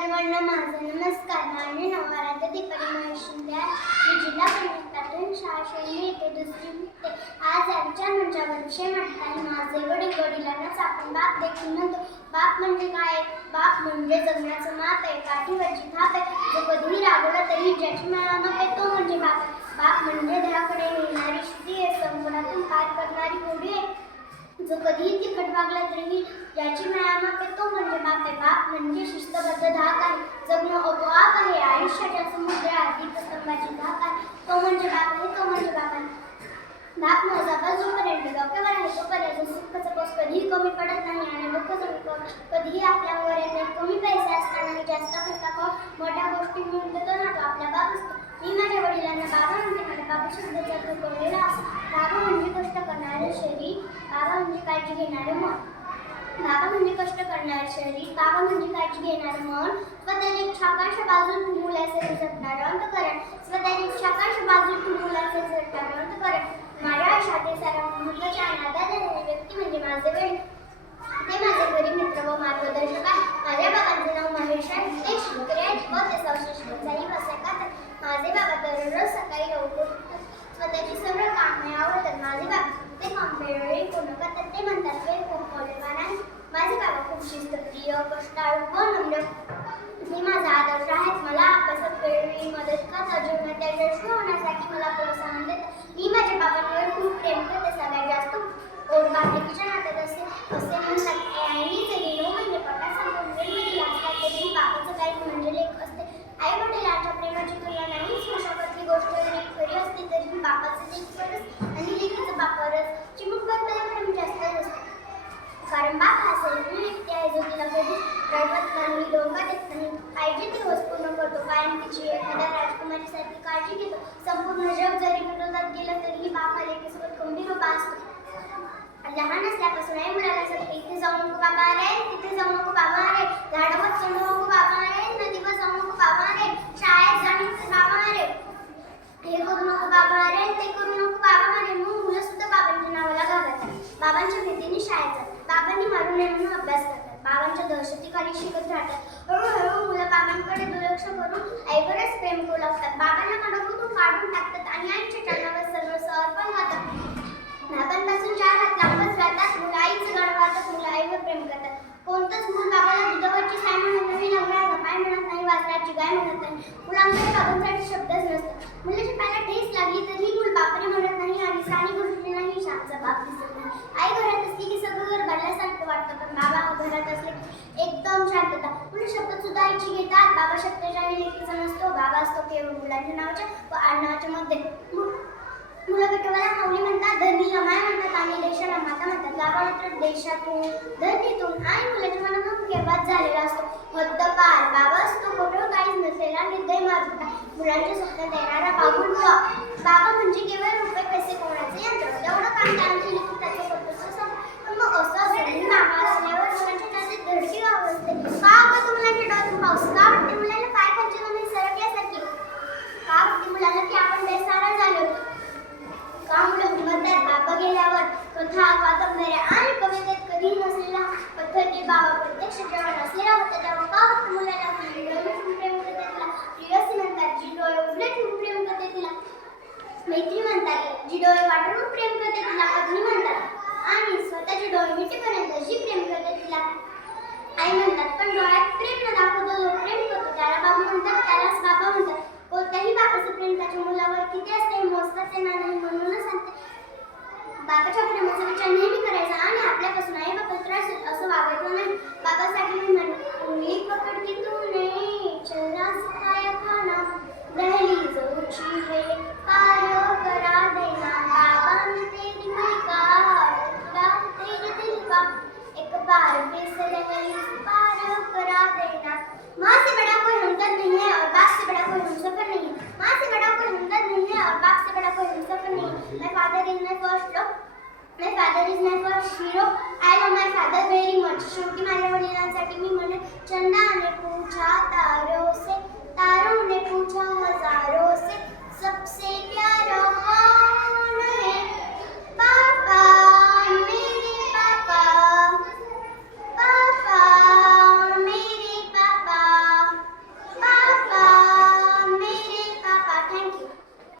सर्वांना माझा नमस्कार. माझे नाव आराध्य दीपाली महेश शिंदे आहे. मी जिल्हा परिषद प्राथमिक शाळा शेळी येथे दुसरी शिकते. आज या विचार मंचावर विषय मांडताना माझे वडील, वडिलांनाच आपण बाप देखील म्हणतो. बाप म्हणजे काय? बाप म्हणजे जगण्याचं माप आहे, काठीवरची थाप आहे. जो कधीही रागवला तरी ज्याची माप आहे तो म्हणजे बाप. बाप म्हणजे देहाकडे नेणारी शिडी आहे, संकटातून पार करणारी होडी आहे. जो कधीही तिखट वागला तरीही ज्याची माप आहे तो म्हणजे बाप आहे. बाप म्हणजे शिस्तबद्ध धाक आहे, जगणं आपोआप आहे. आयुष्याच्या समुद्रात दीपस्तंभाची धाक आहे, तो म्हणजे बाप आहे, तो म्हणजे बाप आहे. धाक मोजावा जोपर्यंत डोक्यावर आहे तोपर्यंत सुखाचा पाऊस कधीही कमी पडत नाही आणि दुःख कधीही आपल्यावर येत. कमी पैसे असतानाही जास्त पैसा खाऊन मोठ्या गोष्टी मिळून देतो ना तो आपला बाप असतो. मी माझ्या वडिलांना बाबा म्हणते. माझ्या बाबा शब्दाचा अर्थ कळलेला असतो. बाबा म्हणजे कष्ट करणारे शरीर, बाबा म्हणजे काळजी घेणारे मन. बाबा म्हणजे कष्ट करणारे शरीर, बाबा म्हणजे काळजी घेणारे मन. स्वतःची इच्छाकांक्षा बाजूला मुलाचे झटणारे अंतःकरण, स्वतःची इच्छाकांक्षा बाजूला मुलाचे झटणारे अंतःकरण. माझ्या आयुष्यातील सर्वात महत्त्वाचे आणि आधार देणारी व्यक्ती म्हणजे माझे वडील. ते माझे गरीब मित्र व मार्गदर्शक आहे. माझ्या बाबांचे नाव महेश आहे. ते शेतकरी आहेत व ते संशोधनचाही व्यवसाय करतात. माझे बाबा दररोज सकाळी लवकर उठतात. स्वतःची सर्व कामे आवडतात. माझे बाबा ते काम वेळोवेळी पूर्ण करतात. ते म्हणतात ते खूप मौल्यवान आहे. माझे बाबा खूप शिस्तप्रिय, कष्टाळू व नम्र. हे माझा आदर्श आहेत. मला अभ्यासात वेळोवेळी मदत करतात. जीवनात यशस्वी होण्यासाठी मला प्रोत्साहन देतात. मी माझ्या बाबांवर खूप प्रेम करते. सगळ्यात जास्त ओढ बांधिलकीच्या नात्यात असे म्हणतात. आईने जरी 9 महिने पोटात निर्मितीला असतात तरी बाबाचं काही म्हणजे लेख असते. आई वडिलांच्या प्रेमाची तुलना नाहीच होऊ शकत. ही गोष्ट जरी खरी असली तरी बापाचं लेखवरच आणि लेकीचं बापावरच चिमुटभर प्रेम जास्त नसतं. कारण बाप हा सैनिक व्यक्ती आहे जो तिला कधी रडवत नाही, धोका देत नाही, पाहिजे ती होस पूर्ण करतो. कायम तिची एखाद्या राजकुमारीसारखी काळजी घेतो. संपूर्ण जग जरी विरोधात गेलं तरीही बाप हा लेकीसोबत गंभीर उभा असतो. लहान असल्यापासून आई मुलाला सांगते, इथे जाऊ नको बाबा रे, तिथे जाऊ नको बाबा रे, झाडावर चढू नको बाबा रे, नदीवर जाऊ नको बाबा रे, शाळेत जाऊ नको बाबा रे, हे करू नको बाबा रे, ते करू नको बाबा रे. मग मुलं सुद्धा बाबांच्या नावाला घाबरतात. बाबांच्या भीतीने शाळेत जातात. बाबांनी मारू नये म्हणून अभ्यास करतात. बाबांच्या दहशतीखाली शिकत राहतात. हळूहळू मुलं बाबांकडे दुर्लक्ष करून आईवरच प्रेम करू लागतात. बाबांना डोक्यातून काढून टाकतात आणि आईच्या चरणावर सर्व अर्पण करतात. बाबांपासून 4 हात लांबच राहतात. मुलं आईचं गाणं गातात. मुलं आईवर प्रेम करतात. कोणतंच मूल बाबाला दुधावरची साय म्हणत नाही, लंगड्याला पाय म्हणत नाही, वासराची गाय म्हणत नाही. मुलांकडे बाबांसाठी शब्दच नसतात. मुलाच्या पायाला ठेच लागली तरी मूल बापरे म्हणत नाही आणि सानी गोष्टी नाही शांतचा बाप दिसत नाही. आई घरात असली की सगळं घर भरल्यासारखं वाटतं, पण बाबा घरात असले की एकदम शांतता. मुलं शब्द सुद्धा आईची घेतात. बाबा शब्दाच्या आणि लेकीचा नसतो. बाबा असतो केवळ मुलांच्या नावाच्या व आडनावाच्या मध्ये. मुलं विठोबाला माऊली म्हणतात, धरणीला माय म्हणतात आणि देशाला माता म्हणतात. बाबा मात्र देशातून, धरणीतून आणि मुलाच्या मनातून केव्हाच झालेला असतो. हद्दपार बाबा असतो, खोटं काहीच नसलेला निर्दय मार्ग. मुलांच्या स्वप्नात येणारा बाबूल बुवा. बाबा म्हणजे केवळ रुपये पैसे कोणाचे यंत्र. तेवढं काम त्यांची लिखून त्याचं करतो. पण मग असं असेल मामा असल्यावर मुलांच्या डोळ्यात धडकी गाव असते. का होतं मुलांच्या डोळ्यातून पाऊस? का वाटते मुलांना पाय खालची जमीन सरकल्यासारखी? का वाटते मुलांना की आपण बेसारा झालो? का मुलं म्हणतात बाबा गेल्यावर कथा, कादंबऱ्या आणि कवितेत कधीही नसलेला पद्धती बाबा प्रत्यक्ष जेव्हा नसलेला होता तेव्हा का वाटतं मुलाला डोळे प्रेम करते तिला? प्रियसी म्हणतात जी डोळे उघडे ठेवून प्रेम करते तिला. मैत्री म्हणतात जी डोळे वाटून प्रेम करते तिला पत्नी म्हणतात. आणि स्वतःचे डोळे मिटेपर्यंत जी प्रेम करते तिला आई म्हणतात. पण डोळ्यात प्रेम न दाखवतो जो प्रेम करतो त्याला बाबू म्हणतात, त्यालाच बाबा म्हणतात. कोणत्याही बाबाचं प्रेम त्याच्या मुलावर किती असते मोजताच येणार नाही. म्हणूनच सांगते बाबाच्या प्रेमाचा विचार नेहमी करायचा आणि आपल्यापासून आई बाबा त्रास असं वागायचं नाही. बाबासाठी मी उंगली पकडती तूने चलना सिखाया खाना दहलीज ऊंची है पार करा देना बाबा मैं तेरी बेकार तेरे दिल का एक बार फिर से दहलीज पार करा देना. माँ से बड़ा कोई हमदर्द नहीं है और बाप से बड़ा कोई हमसफर नहीं है. माँ से बड़ा कोई हमदर्द नहीं है और बाप से बड़ा कोई हमसफर नहीं है. My father is my first love. My father is my first hero. I love my father very much. शेवटी माझ्या वडिलांसाठी मी म्हणेन चंदा ने पूछा